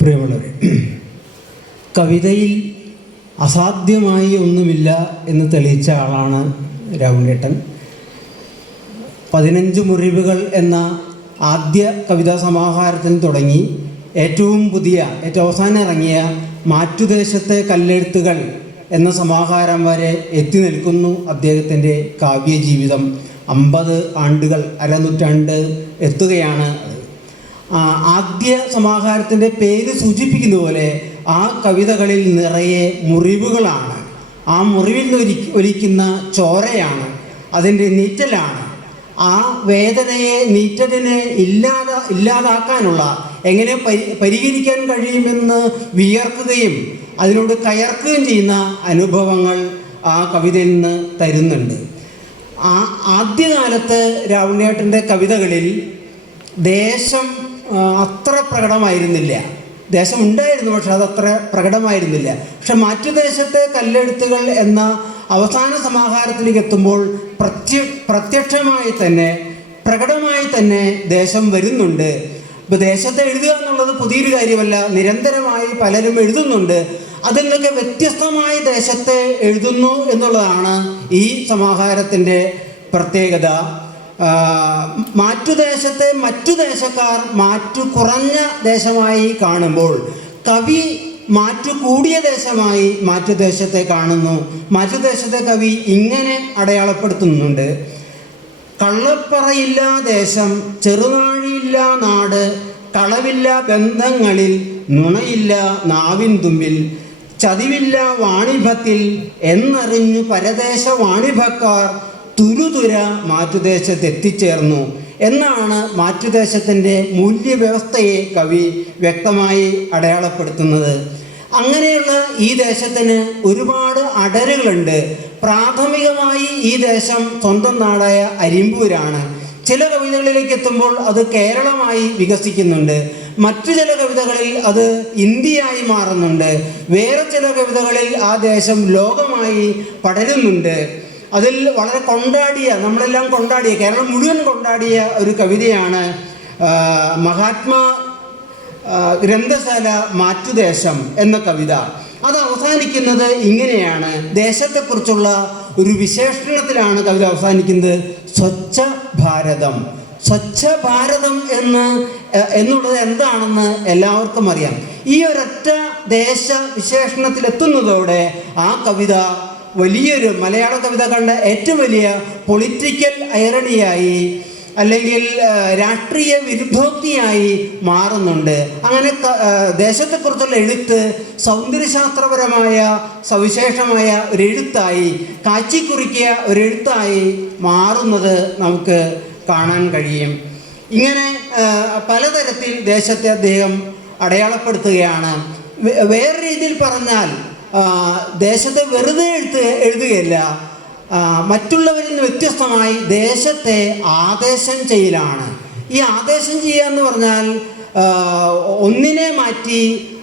പ്രിയമുള്ളവരെ കവിതയിൽ അസാധ്യമായി ഒന്നുമില്ല എന്ന് തെളിയിച്ച ആളാണ് രാവുണ്ണേട്ടൻ പതിനഞ്ച് മുറിവുകൾ എന്ന ആദ്യ കവിതാ സമാഹാരത്തിന് തുടങ്ങി ഏറ്റവും പുതിയ ഏറ്റവും അവസാനം ഇറങ്ങിയ മാറ്റുദേശത്തെ കല്ലെഴുത്തുകൾ എന്ന സമാഹാരം വരെ എത്തി നിൽക്കുന്നു അദ്ദേഹത്തിന്റെ കാവ്യജീവിതം. അമ്പത് ആണ്ടുകൾ അരനൂറ്റാണ്ട് എത്തുകയാണ് ആദ്യ സമാഹാരത്തിന്റെ പേര് സൂചിപ്പിക്കുന്ന പോലെ ആ കവിതകളിൽ നിറയെ മുറിവുകളാണ്. ആ മുറിവിൽ നിന്ന് ഒലിക്കുന്ന ചോരയാണ്. അതിന്റെ നീറ്റലാണ്. ആ വേദനയെ നീറ്റലിനെ ഇല്ലാതെ ഇല്ലാതാക്കാനുള്ള എങ്ങനെ പരി പരിഹരിക്കാൻ കഴിയുമെന്ന് വിയർക്കുകയും അതിനോട് കയർക്കുകയും ചെയ്യുന്ന അനുഭവങ്ങൾ ആ കവിതയിൽ നിന്ന് തരുന്നുണ്ട്. ആ ആദ്യകാലത്ത് രാവണേട്ടന്റെ കവിതകളിൽ ദേശം അത്ര പ്രകടമായിരുന്നില്ല. ദേശം ഉണ്ടായിരുന്നു പക്ഷെ അത് അത്ര പ്രകടമായിരുന്നില്ല. പക്ഷെ മാറ്റുദേശത്തെ കല്ലെഴുത്തുകൾ എന്ന അവസാന സമാഹാരത്തിലേക്ക് എത്തുമ്പോൾ പ്രത്യ പ്രത്യക്ഷമായി തന്നെ പ്രകടമായി തന്നെ ദേശം വരുന്നുണ്ട്. ഇപ്പോൾ ദേശത്തെ എഴുതുക എന്നുള്ളത് പുതിയൊരു കാര്യമല്ല നിരന്തരമായി പലരും എഴുതുന്നുണ്ട്. അതിൽ നിന്നൊക്കെ വ്യത്യസ്തമായ ദേശത്തെ എഴുതുന്നു എന്നുള്ളതാണ് ഈ സമാഹാരത്തിന്റെ പ്രത്യേകത. മാറ്റുദേശത്തെ മറ്റു ദേശക്കാർ മാറ്റു കുറഞ്ഞ ദേശമായി കാണുമ്പോൾ കവി മാറ്റു കൂടിയ ദേശമായി മാറ്റുദേശത്തെ കാണുന്നു. മാറ്റുദേശത്തെ കവി ഇങ്ങനെ അടയാളപ്പെടുത്തുന്നുണ്ട്. കള്ളപ്പറയില്ല ദേശം ചെറുനാഴിയില്ല നാട് കളവില്ല ബന്ധങ്ങളിൽ നുണയില്ല നാവിൻ തുമ്പിൽ ചതിവില്ല വാണിഭത്തിൽ എന്നറിഞ്ഞു പരദേശ വാണിഭക്കാർ തുരുതുര മാറ്റുദേശത്ത് എത്തിച്ചേർന്നു എന്നാണ് മാറ്റുദേശത്തിന്റെ മൂല്യവ്യവസ്ഥയെ കവി വ്യക്തമായി അടയാളപ്പെടുത്തുന്നത്. അങ്ങനെയുള്ള ഈ ദേശത്തിന് ഒരുപാട് അടരുകളുണ്ട്. പ്രാഥമികമായി ഈ ദേശം സ്വന്തം നാടായ അരിമ്പൂരാണ്. ചില കവിതകളിലേക്ക് എത്തുമ്പോൾ അത് കേരളമായി വികസിക്കുന്നുണ്ട്. മറ്റു ചില കവിതകളിൽ അത് ഇന്ത്യയായി മാറുന്നുണ്ട്. വേറെ ചില കവിതകളിൽ ആ ദേശം ലോകമായി പടരുന്നുണ്ട്. അതിൽ വളരെ കൊണ്ടാടിയ നമ്മളെല്ലാം കൊണ്ടാടിയ കേരളം മുഴുവൻ കൊണ്ടാടിയ ഒരു കവിതയാണ് മഹാത്മാ ഗ്രന്ഥശാല മാറ്റുദേശം എന്ന കവിത. അത് അവസാനിക്കുന്നത് ഇങ്ങനെയാണ്. ദേശത്തെക്കുറിച്ചുള്ള ഒരു വിശേഷണത്തിലാണ് കവിത അവസാനിക്കുന്നത്. സ്വച്ഛ ഭാരതം. സ്വച്ഛ ഭാരതം എന്ന് എന്നുള്ളത് എന്താണെന്ന് എല്ലാവർക്കും അറിയാം. ഈ ഒരൊറ്റ ദേശ വിശേഷണത്തിലെത്തുന്നതോടെ ആ കവിത വലിയൊരു മലയാള കവിത കണ്ട ഏറ്റവും വലിയ പൊളിറ്റിക്കൽ ഐറണിയായി അല്ലെങ്കിൽ രാഷ്ട്രീയ വിരുദ്ധോക്തിയായി മാറുന്നുണ്ട്. അങ്ങനെ ദേശത്തെക്കുറിച്ചുള്ള എഴുത്ത് സൗന്ദര്യശാസ്ത്രപരമായ സവിശേഷമായ ഒരു എഴുത്തായി കാച്ചിക്കുറിക്കിയ ഒരു എഴുത്തായി മാറുന്നത് നമുക്ക് കാണാൻ കഴിയും. ഇങ്ങനെ പലതരത്തിൽ ദേശത്തെ അദ്ദേഹം അടയാളപ്പെടുത്തുകയാണ്. വേറെ രീതിയിൽ പറഞ്ഞാൽ ദേശത്തെ വെറുതെ എഴുത്ത് എഴുതുകയല്ല. മറ്റുള്ളവരിൽ നിന്ന് വ്യത്യസ്തമായി ദേശത്തെ ആദേശം ചെയ്യലാണ്. ഈ ആദേശം ചെയ്യുക എന്ന് പറഞ്ഞാൽ ഒന്നിനെ മാറ്റി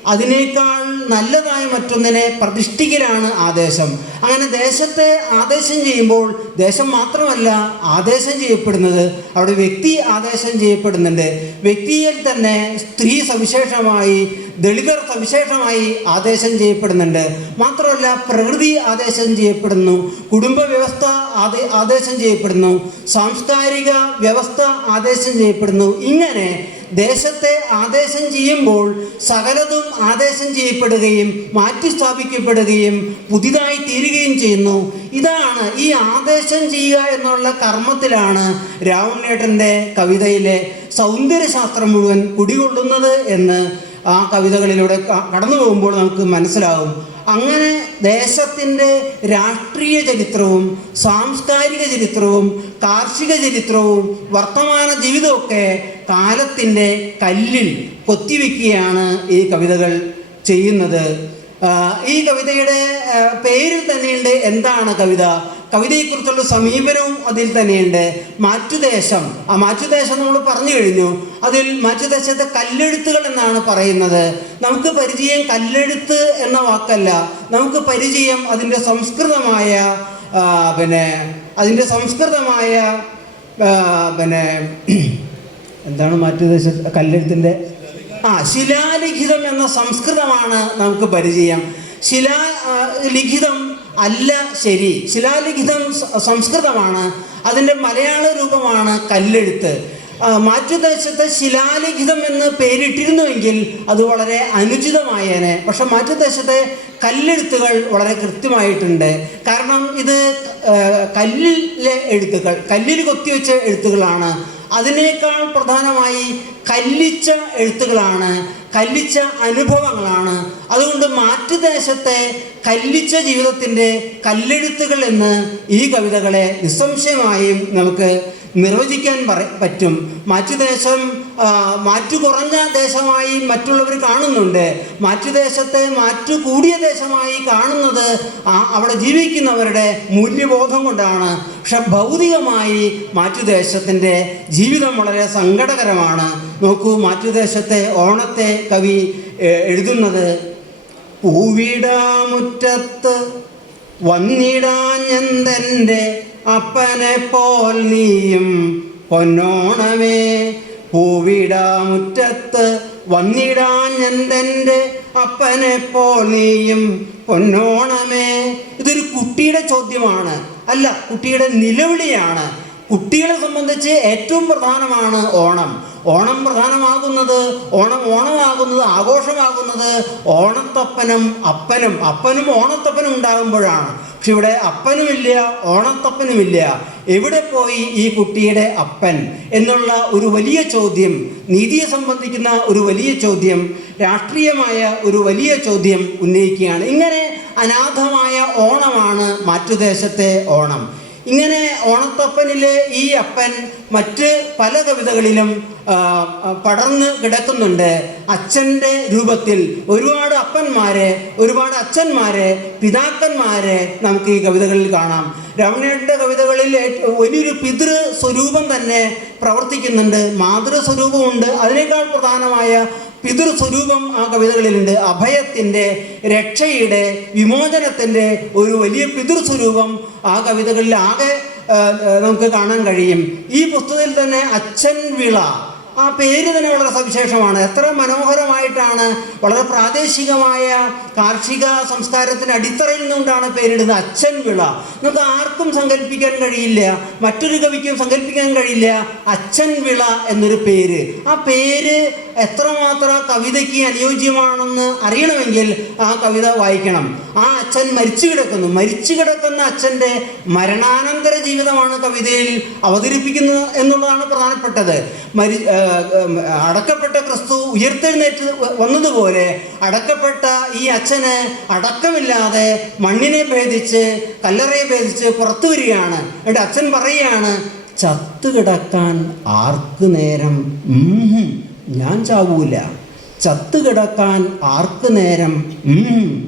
അതിനേക്കാൾ നല്ലതായ മറ്റൊന്നിനെ പ്രതിഷ്ഠിക്കലാണ് ആദേശം. അങ്ങനെ ദേശത്തെ ആദേശം ചെയ്യുമ്പോൾ ദേശം മാത്രമല്ല ആദേശം ചെയ്യപ്പെടുന്നത്. അവിടെ വ്യക്തി ആദേശം ചെയ്യപ്പെടുന്നുണ്ട്. വ്യക്തിയിൽ തന്നെ സ്ത്രീ സവിശേഷമായി ദളിതർ സവിശേഷമായി ആദേശം ചെയ്യപ്പെടുന്നുണ്ട്. മാത്രമല്ല പ്രകൃതി ആദേശം ചെയ്യപ്പെടുന്നു. കുടുംബ വ്യവസ്ഥ ആദേ ആദേശം ചെയ്യപ്പെടുന്നു. സാംസ്കാരിക വ്യവസ്ഥ ആദേശം ചെയ്യപ്പെടുന്നു. ഇങ്ങനെ ദേശത്തെ ആദേശം ചെയ്യുമ്പോൾ സകലതും ആദേശം ചെയ്യപ്പെടുകയും മാറ്റി സ്ഥാപിക്കപ്പെടുകയും പുതിയതായി തീരുകയും ചെയ്യുന്നു. ഇതാണ് ഈ ആദേശം ചെയ്യുക എന്നുള്ള കർമ്മത്തിലാണ് രാവുണ്ണേട്ടന്റെ കവിതയിലെ സൗന്ദര്യശാസ്ത്രം മുഴുവൻ കുടികൊള്ളുന്നത് എന്ന് ആ കവിതകളിലൂടെ കടന്നു പോകുമ്പോൾ നമുക്ക് മനസ്സിലാവും അങ്ങനെ ദേശത്തിന്റെ രാഷ്ട്രീയ ചരിത്രവും സാംസ്കാരിക ചരിത്രവും കാർഷിക ചരിത്രവും വർത്തമാന ജീവിതമൊക്കെ കാലത്തിന്റെ കല്ലിൽ കൊത്തിവെക്കുകയാണ് ഈ കവിതകൾ ചെയ്യുന്നത്. ഈ കവിതയുടെ പേരിൽ തന്നെയുണ്ട് എന്താണ് കവിത? കവിതയെക്കുറിച്ചുള്ള സമീപനവും അതിൽ തന്നെയുണ്ട്. മാറ്റുദേശം. ആ മാറ്റുദേശം നമ്മൾ പറഞ്ഞു കഴിഞ്ഞു. അതിൽ മാറ്റുദേശത്തെ കല്ലെഴുത്തുകൾ എന്നാണ് പറയുന്നത്. നമുക്ക് പരിചയം കല്ലെഴുത്ത് എന്ന വാക്കല്ല. നമുക്ക് പരിചയം അതിന്റെ സംസ്കൃതമായ പിന്നെ അതിന്റെ സംസ്കൃതമായ പിന്നെ എന്താണ് മാറ്റുദേശ? കല്ലെഴുത്തിന്റെ? ആ ശിലാലിഖിതം എന്ന സംസ്കൃതമാണ് നമുക്ക് പരിചയം. ശിലാ ലിഖിതം അല്ല ശരി. ശിലാലിഖിതം സംസ്കൃതമാണ്. അതിന്റെ മലയാള രൂപമാണ് കല്ലെഴുത്ത്. മാറ്റുദേശത്ത് ശിലാലിഖിതം എന്ന് പേരിട്ടിരുന്നുവെങ്കിൽ അത് വളരെ അനുചിതമായേനെ. പക്ഷെ മാറ്റുദേശത്തെ കല്ലെഴുത്തുകൾ വളരെ കൃത്യമായിട്ടുണ്ട്. കാരണം ഇത് കല്ലിലെ എഴുത്തുകൾ കല്ലിൽ കൊത്തിവെച്ച എഴുത്തുകളാണ്. അതിനേക്കാൾ പ്രധാനമായി കല്ലിച്ച എഴുത്തുകളാണ്. കല്ലിച്ച അനുഭവങ്ങളാണ്. അതുകൊണ്ട് മാറ്റുദേശത്തെ കല്ലിച്ച ജീവിതത്തിന്റെ കല്ലെഴുത്തുകൾ എന്ന് ഈ കവിതകളെ നിസ്സംശയമായും നമുക്ക് നിർവചിക്കാൻ പറ പറ്റും. മാറ്റുദേശം മാറ്റു കുറഞ്ഞ ദേശമായി മറ്റുള്ളവർ കാണുന്നുണ്ട്. മാറ്റുദേശത്തെ മാറ്റു കൂടിയ ദേശമായി കാണുന്നത് അവിടെ ജീവിക്കുന്നവരുടെ മൂല്യബോധം കൊണ്ടാണ്. പക്ഷെ ഭൗതികമായി മാറ്റുദേശത്തിന്റെ ജീവിതം വളരെ സങ്കടകരമാണ്. നോക്കൂ മാറ്റുദേശത്തെ ഓണത്തെ കവി എഴുതുന്നത് പൂവിടാമുറ്റത്ത് വന്നിടാഞ്ഞെന്തെന്റെ അപ്പനെ പോൽ നീയും പൊന്നോണമേ. പൂവിടാമുറ്റത്ത് വന്നിടാഞ്ഞെന്തെന്റെ അപ്പനെ പോൽ നീയും പൊന്നോണമേ. ഇതൊരു കുട്ടിയുടെ ചോദ്യമാണ്. അല്ല കുട്ടിയുടെ നിലവിളിയാണ്. കുട്ടികളെ സംബന്ധിച്ച് ഏറ്റവും പ്രധാനമാണ് ഓണം. ഓണം പ്രധാനമാകുന്നത് ഓണം ഓണമാകുന്നത് ആഘോഷമാകുന്നത് ഓണത്തപ്പനും അപ്പനും. അപ്പനും ഓണത്തപ്പനും ഉണ്ടാകുമ്പോഴാണ്. പക്ഷെ ഇവിടെ അപ്പനുമില്ല ഓണത്തപ്പനുമില്ല. എവിടെ പോയി ഈ കുട്ടിയുടെ അപ്പൻ എന്നുള്ള ഒരു വലിയ ചോദ്യം നീതിയെ സംബന്ധിക്കുന്ന ഒരു വലിയ ചോദ്യം രാഷ്ട്രീയമായ ഒരു വലിയ ചോദ്യം ഉന്നയിക്കുകയാണ്. ഇങ്ങനെ അനാഥമായ ഓണമാണ് മാറ്റുദേശത്തെ ഓണം. ഇങ്ങനെ ഓണത്തപ്പനിലെ ഈ അപ്പൻ മറ്റ് പല കവിതകളിലും പടർന്ന് കിടക്കുന്നുണ്ട്. അച്ഛന്റെ രൂപത്തിൽ ഒരുപാട് അപ്പന്മാരെ ഒരുപാട് അച്ഛന്മാരെ പിതാക്കന്മാരെ നമുക്ക് ഈ കവിതകളിൽ കാണാം. രമണയുടെ കവിതകളിൽ വലിയൊരു പിതൃ സ്വരൂപം തന്നെ പ്രവർത്തിക്കുന്നുണ്ട്. മാതൃസ്വരൂപമുണ്ട്. അതിനേക്കാൾ പ്രധാനമായ പിതൃ സ്വരൂപം ആ കവിതകളിലുണ്ട്. അഭയത്തിന്റെ രക്ഷയുടെ വിമോചനത്തിന്റെ ഒരു വലിയ പിതൃ സ്വരൂപം ആ കവിതകളിൽ ആകെ നമുക്ക് കാണാൻ കഴിയും. ഈ പുസ്തകത്തിൽ തന്നെ അച്ഛൻ വിള ആ പേര് തന്നെ വളരെ സവിശേഷമാണ്. എത്ര മനോഹരമായിട്ടാണ് വളരെ പ്രാദേശികമായ കാർഷിക സംസ്കാരത്തിന് അടിത്തറയിൽ നിന്നുകൊണ്ടാണ് പേരിടുന്നത് അച്ഛൻ വിള. നമുക്ക് ആർക്കും സങ്കല്പിക്കാൻ കഴിയില്ല മറ്റൊരു കവിക്കും സങ്കല്പിക്കാൻ കഴിയില്ല അച്ഛൻ വിള എന്നൊരു പേര്. ആ പേര് എത്രമാത്രം കവിതയ്ക്ക് അനുയോജ്യമാണെന്ന് അറിയണമെങ്കിൽ ആ കവിത വായിക്കണം. ആ അച്ഛൻ മരിച്ചു കിടക്കുന്നു. മരിച്ചു കിടക്കുന്ന അച്ഛന്റെ മരണാനന്തര ജീവിതമാണ് കവിതയിൽ അവതരിപ്പിക്കുന്നത് എന്നുള്ളതാണ് പ്രധാനപ്പെട്ടത്. മരി അടക്കപ്പെട്ട ക്രിസ്തു ഉയർത്തെഴുന്നേറ്റ് വന്നതുപോലെ അടക്കപ്പെട്ട ഈ അച്ഛന് അടക്കമില്ലാതെ മണ്ണിനെ ഭേദിച്ച് കല്ലറയെ ഭേദിച്ച് പുറത്തു വരികയാണ്. എന്നിട്ട് അച്ഛൻ പറയുകയാണ് ചത്തുകിടക്കാൻ ആർക്ക് നേരം? ഞാൻ ചാവൂല. ചത്തുകിടക്കാൻ ആർക്ക് നേരം?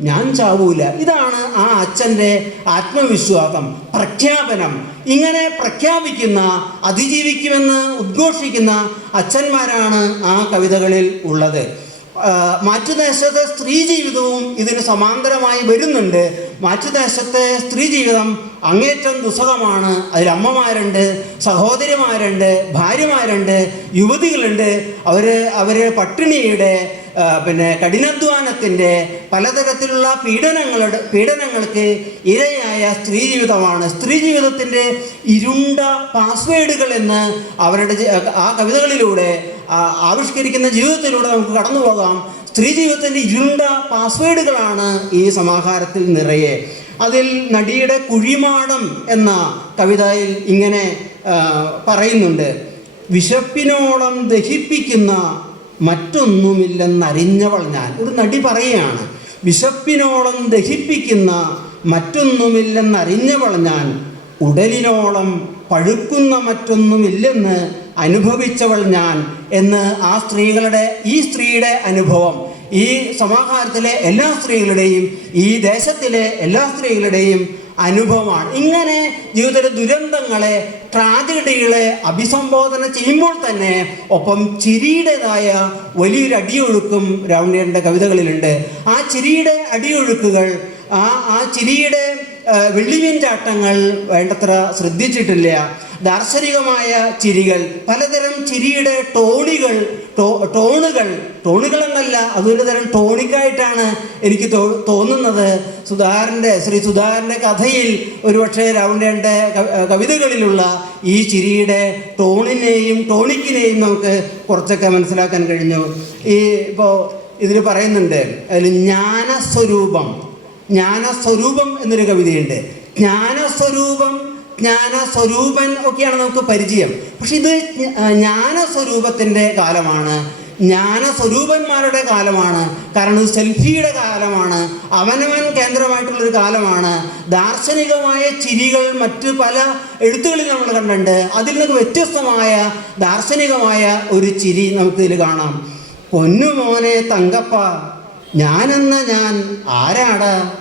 ഞാൻ ചാവൂല. ഇതാണ് ആ അച്ഛന്റെ ആത്മവിശ്വാസം പ്രഖ്യാപനം. ഇങ്ങനെ പ്രഖ്യാപിക്കുന്ന അതിജീവിക്കുമെന്ന് ഉദ്ഘോഷിക്കുന്ന അച്ഛന്മാരാണ് ആ കവിതകളിൽ ഉള്ളത്. മാറ്റുദേശത്തെ സ്ത്രീ ജീവിതവും ഇതിന് സമാന്തരമായി വരുന്നുണ്ട്. മാറ്റുദേശത്തെ സ്ത്രീ ജീവിതം അങ്ങേറ്റം ദുസ്സഹമാണ്. അതിൽ അമ്മമാരുണ്ട് സഹോദരിമാരുണ്ട് ഭാര്യമാരുണ്ട് യുവതികളുണ്ട്. അവർ അവർ പട്ടിണിയുടെ പിന്നെ കഠിനാധ്വാനത്തിന്റെ പലതരത്തിലുള്ള പീഡനങ്ങളുടെ പീഡനങ്ങൾക്ക് ഇരയായ സ്ത്രീ ജീവിതമാണ് സ്ത്രീ ജീവിതത്തിന്റെ ഇരുണ്ട പാസ്വേഡുകൾ എന്ന് അവരുടെ ആ കവിതകളിലൂടെ ആവിഷ്കരിക്കുന്ന ജീവിതത്തിലൂടെ നമുക്ക് കടന്നു പോകാം. സ്ത്രീ ജീവിതത്തിന്റെ ഇരുണ്ട പാസ്വേഡുകളാണ് ഈ സമാഹാരത്തിൽ നിറയെ. അതിൽ നടിയുടെ കുഴിമാടം എന്ന കവിതയിൽ ഇങ്ങനെ പറയുന്നുണ്ട്. വിശപ്പിനോളം ദഹിപ്പിക്കുന്ന മറ്റൊന്നുമില്ലെന്നറിഞ്ഞവൾ ഞാൻ ഒരു നടി പറയുകയാണ്. വിശപ്പിനോളം ദഹിപ്പിക്കുന്ന മറ്റൊന്നുമില്ലെന്നറിഞ്ഞവൾ ഞാൻ ഉടലിനോളം പഴുക്കുന്ന മറ്റൊന്നുമില്ലെന്ന് അനുഭവിച്ചവൾ ഞാൻ എന്ന് ആ സ്ത്രീകളുടെ ഈ സ്ത്രീയുടെ അനുഭവം ഈ സമാഹാരത്തിലെ എല്ലാ സ്ത്രീകളുടെയും ഈ ദേശത്തിലെ എല്ലാ സ്ത്രീകളുടെയും അനുഭവമാണ്. ഇങ്ങനെ ജീവിതത്തിലെ ദുരന്തങ്ങളെ ട്രാജഡികളെ അഭിസംബോധന ചെയ്യുമ്പോൾ തന്നെ ഒപ്പം ചിരിയുടേതായ വലിയൊരു അടിയൊഴുക്കും രാവണിയന്റെ കവിതകളിലുണ്ട്. ആ ചിരിയുടെ അടിയൊഴുക്കുകൾ ആ ആ ചിരിയുടെ വെള്ളിമീൻ ചാട്ടങ്ങൾ വേണ്ടത്ര ശ്രദ്ധിച്ചിട്ടില്ല. ദാർശനികമായ ചിരികൾ പലതരം ചിരിയുടെ ടോണികൾ ടോണുകൾ ടോണുകൾ എന്നല്ല അതൊരു തരം ടോണിക്കായിട്ടാണ് എനിക്ക് തോന്നുന്നത്. സുധാകരന്റെ ശ്രീ സുധാകരന്റെ കഥയിൽ ഒരുപക്ഷെ രാവണന്റെ കവിതകളിലുള്ള ഈ ചിരിയുടെ ടോണിനെയും ടോണിക്കിനെയും നമുക്ക് കുറച്ചൊക്കെ മനസ്സിലാക്കാൻ കഴിഞ്ഞു. ഈ ഇപ്പോൾ ഇതിൽ പറയുന്നുണ്ട് അതിൽ ജ്ഞാനസ്വരൂപം. ജ്ഞാനസ്വരൂപം എന്നൊരു കവിതയുണ്ട്. ജ്ഞാനസ്വരൂപം ജ്ഞാനസ്വരൂപൻ ഒക്കെയാണ് നമുക്ക് പരിചയം. പക്ഷെ ഇത് ജ്ഞാനസ്വരൂപത്തിന്റെ കാലമാണ്. ജ്ഞാനസ്വരൂപന്മാരുടെ കാലമാണ്. കാരണം സെൽഫിയുടെ കാലമാണ്. അവനവൻ കേന്ദ്രമായിട്ടുള്ളൊരു കാലമാണ്. ദാർശനികമായ ചിരികൾ മറ്റ് പല എഴുത്തുകളിൽ നമ്മൾ കണ്ടിട്ടുണ്ട്. അതിൽ നിന്ന് വ്യത്യസ്തമായ ദാർശനികമായ ഒരു ചിരി നമുക്കിതിൽ കാണാം. പൊന്നുമോനെ തങ്കപ്പ ഞാനെന്ന ഞാൻ? ആരാടാ?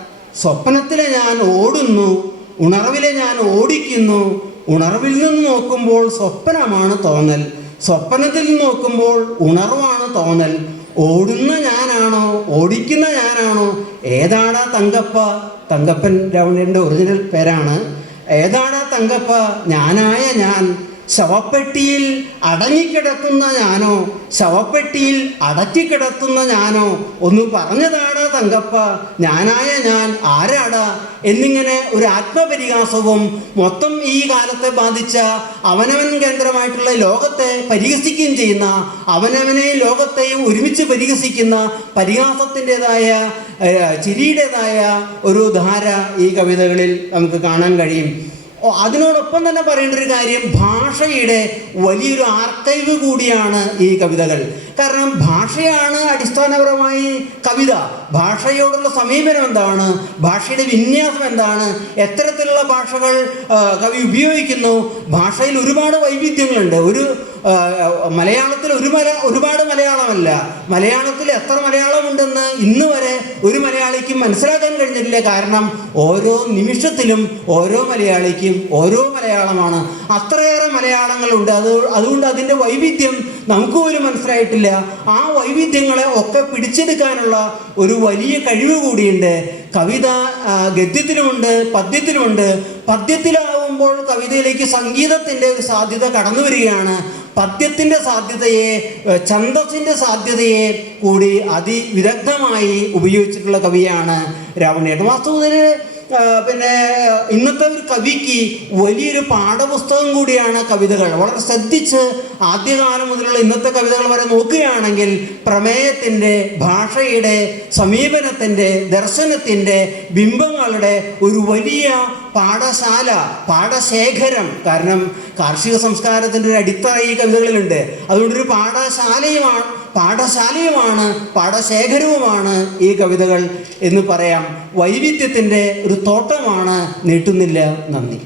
സ്വപ്നത്തിലെ ഞാൻ ഓടുന്നു ഉണർവിലെ ഞാൻ ഓടിക്കുന്നു. ഉണർവിൽ നിന്ന് നോക്കുമ്പോൾ സ്വപ്നമാണ് തോന്നൽ സ്വപ്നത്തിൽ നോക്കുമ്പോൾ ഉണർവാണ് തോന്നൽ. ഓടുന്ന ഞാനാണോ? ഓടിക്കുന്ന ഞാനാണോ? ഏതാടാ തങ്കപ്പ? തങ്കപ്പൻ രവണന്റെ ഒറിജിനൽ പേരാണ്. ഏതാടാ തങ്കപ്പ? ഞാനായ ഞാൻ. ശവപ്പെട്ടിയിൽ അടങ്ങിക്കിടക്കുന്ന ഞാനോ ശവപ്പെട്ടിയിൽ അടക്കിക്കിടത്തുന്ന ഞാനോ ഒന്ന് പറഞ്ഞതാടാ തങ്കപ്പ ഞാനായ ഞാൻ ആരാടാ? എന്നിങ്ങനെ ഒരു ആത്മപരിഹാസവും മൊത്തം ഈ കാലത്തെ ബാധിച്ച അവനവൻ കേന്ദ്രമായിട്ടുള്ള ലോകത്തെ പരിഹസിക്കുകയും ചെയ്യുന്ന അവനവനെയും ലോകത്തെയും ഒരുമിച്ച് പരിഹസിക്കുന്ന പരിഹാസത്തിന്റെതായ ചിരിയുടേതായ ഒരു ധാര ഈ കവിതകളിൽ നമുക്ക് കാണാൻ കഴിയും. അതിനോടൊപ്പം തന്നെ പറയേണ്ട ഒരു കാര്യം ഭാഷയുടെ വലിയൊരു ആർക്കൈവ് കൂടിയാണ് ഈ കവിതകൾ. കാരണം ഭാഷയാണ് അടിസ്ഥാനപരമായി കവിത. ഭാഷയോടുള്ള സമീപനം എന്താണ്? ഭാഷയുടെ വിന്യാസം എന്താണ്? എത്തരത്തിലുള്ള ഭാഷകൾ കവി ഉപയോഗിക്കുന്നു. ഭാഷയിൽ ഒരുപാട് വൈവിധ്യങ്ങളുണ്ട്. ഒരു മലയാളത്തിൽ ഒരു മല ഒരുപാട് മലയാളമല്ല. മലയാളത്തിൽ എത്ര മലയാളമുണ്ടെന്ന് ഇന്ന് വരെ ഒരു മലയാളിക്കും മനസ്സിലാക്കാൻ കഴിഞ്ഞിട്ടില്ല. കാരണം ഓരോ നിമിഷത്തിലും ഓരോ മലയാളിക്കും ഓരോ മലയാളമാണ്. അത്രയേറെ മലയാളങ്ങളുണ്ട്. അത് അതുകൊണ്ട് അതിന്റെ വൈവിധ്യം നമുക്ക് പോലും മനസ്സിലായിട്ടില്ല. ആ വൈവിധ്യങ്ങളെ ഒക്കെ പിടിച്ചെടുക്കാനുള്ള ഒരു വലിയ കഴിവ് കൂടിയുണ്ട്. കവിത ഗദ്യത്തിലുമുണ്ട് പദ്യത്തിലുമുണ്ട്. പദ്യത്തിലാവുമ്പോൾ കവിതയിലേക്ക് സംഗീതത്തിന്റെ ഒരു സാധ്യത കടന്നു വരികയാണ്. പദ്യത്തിന്റെ സാധ്യതയെ ഛന്ദസ്സിന്റെ സാധ്യതയെ കൂടി അതിവിദഗ്ധമായി ഉപയോഗിച്ചിട്ടുള്ള കവിയാണ് രാവണേട്ടൻ. വാസ്തവത്തിൽ പിന്നെ ഇന്നത്തെ ഒരു കവിക്ക് വലിയൊരു പാഠപുസ്തകം കൂടിയാണ് കവിതകൾ. വളരെ ശ്രദ്ധിച്ച് ആദ്യകാലം മുതലുള്ള ഇന്നത്തെ കവിതകൾ വരെ നോക്കുകയാണെങ്കിൽ പ്രമേയത്തിന്റെ ഭാഷയുടെ സമീപനത്തിന്റെ ദർശനത്തിന്റെ ബിംബങ്ങളുടെ ഒരു വലിയ പാഠശാല പാഠശേഖരം. കാരണം കാർഷിക സംസ്കാരത്തിന്റെ ഒരു അടിത്തറ ഈ കവിതകളിലുണ്ട്. അതുകൊണ്ടൊരു പാഠശാലയുമാണ് പാഠശാലയുമാണ് പാഠശേഖരവുമാണ് ഈ കവിതകൾ എന്ന് പറയാം. വൈവിധ്യത്തിന്റെ ഒരു തോട്ടമാണ് നീട്ടുന്നില്ല നന്ദി.